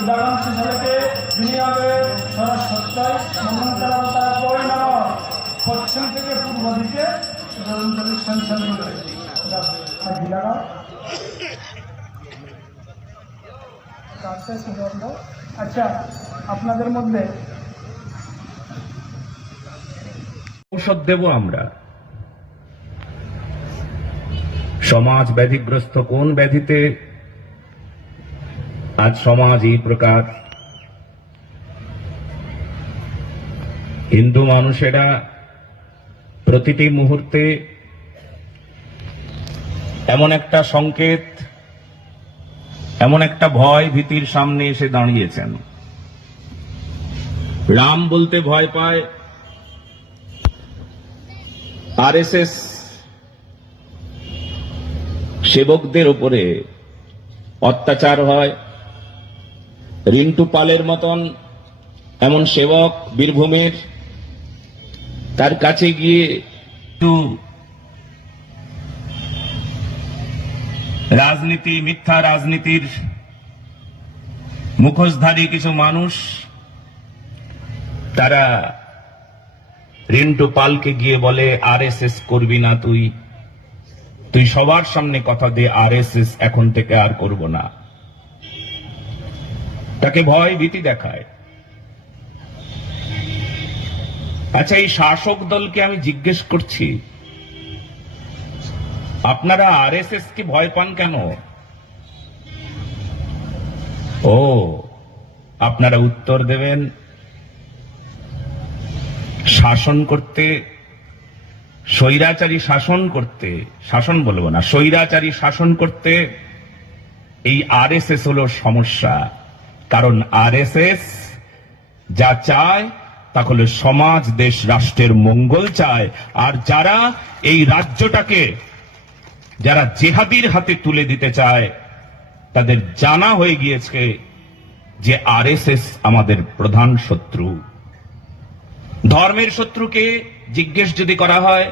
উদাহরণ হিসেবে বিনিয়োগে সরস্বত্যই মন্ত্রতার পরিণাম পশ্চিম থেকে পূর্ব দিকে আচ্ছা, আপনাদের মধ্যে ঔষধ দেব আমরা। সমাজ ব্যাধিগ্রস্ত, কোন ব্যাধিতে আজ সমাজ এই প্রকার? হিন্দু মানুষেরা প্রতিটি মুহূর্তে এমন একটা সংকেত, এমন একটা ভয় ভীতির সামনে এসে দাঁড়িয়েছেন। রাম বলতে ভয় পায়, আরএসএস সেবকদের উপরে অত্যাচার হয়। রিন্টু পালের মতন এমন সেবক বীরভূমের, তার কাছে গিয়ে রাজনীতি, মিথ্যা রাজনীতির মুখোশধারী কিছু মানুষ, তারা রিন্টু পালকে গিয়ে বলে আরএসএস করবি না, তুই সবার সামনে কথা দে আরএসএস এখন থেকে আর করব না। তাকে ভয় ভীতি দেখায়। আচ্ছা, এই শাসক দলকে আমি জিজ্ঞেস করছি, আপনারা আরএসএস কে ভয় পান কেন? ও, আপনারা উত্তর দেবেন, শাসন করতে, স্বৈরাচারী শাসন করতে, শাসন বলবো না, স্বৈরাচারী শাসন করতে এই আরএসএস হলো সমস্যা। কারণ আরএসএস যা চায় তা হলো সমাজ, দেশ, রাষ্ট্রের মঙ্গল চায়। আর যারা এই রাজ্যটাকে যারা জেহাদির হাতে তুলে দিতে চায়, তাদের জানা হয়ে গিয়েছে যে আরএসএস আমাদের প্রধান শত্রু। ধর্মের শত্রুকে জিজ্ঞেস যদি করা হয়,